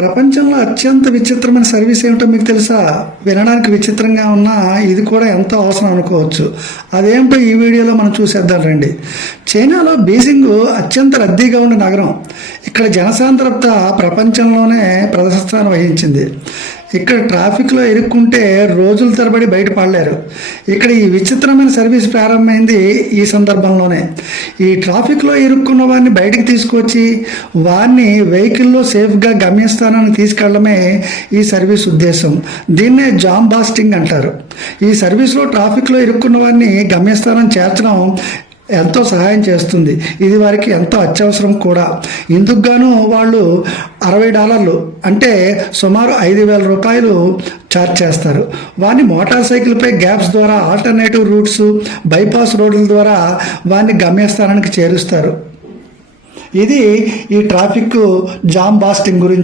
ప్రపంచంలో అత్యంత విచిత్రమైన సర్వీస్ ఏమిటో మీకు తెలుసా? వినడానికి విచిత్రంగా ఉన్నా ఇది కూడా ఎంతో అవసరం అనుకోవచ్చు. అదేమిటో ఈ వీడియోలో మనం చూసేద్దాం రండి. చైనాలో బీజింగ్ అత్యంత రద్దీగా ఉన్న నగరం. ఇక్కడ జనసాంద్రత ప్రపంచంలోనే ప్రథమ స్థానం వహించింది. ఇక్కడ ట్రాఫిక్లో ఇరుక్కుంటే రోజుల తరబడి బయటపడలేరు. ఇక్కడ ఈ విచిత్రమైన సర్వీస్ ప్రారంభమైంది ఈ సందర్భంలోనే. ఈ ట్రాఫిక్లో ఇరుక్కున్న వారిని బయటికి తీసుకొచ్చి వారిని వెహికల్లో సేఫ్గా గమ్యస్థానానికి తీసుకెళ్లడమే ఈ సర్వీస్ ఉద్దేశం. దీన్నే జామ్ బాస్టింగ్ అంటారు. ఈ సర్వీస్లో ట్రాఫిక్లో ఇరుక్కున్న వారిని గమ్యస్థానం చేర్చడం ఎంతో సహాయం చేస్తుంది. ఇది వారికి ఎంతో అత్యవసరం కూడా. ఇందుకు గాను వాళ్ళు $60 అంటే సుమారు ₹5,000 ఛార్జ్ చేస్తారు. వారిని మోటార్ సైకిల్పై గ్యాప్స్ ద్వారా, ఆల్టర్నేటివ్ రూట్స్, బైపాస్ రోడ్ల ద్వారా వారిని గమ్యస్థానానికి చేరుస్తారు. ఇది ఈ ట్రాఫిక్ జామ్ బాస్టింగ్ గురించి.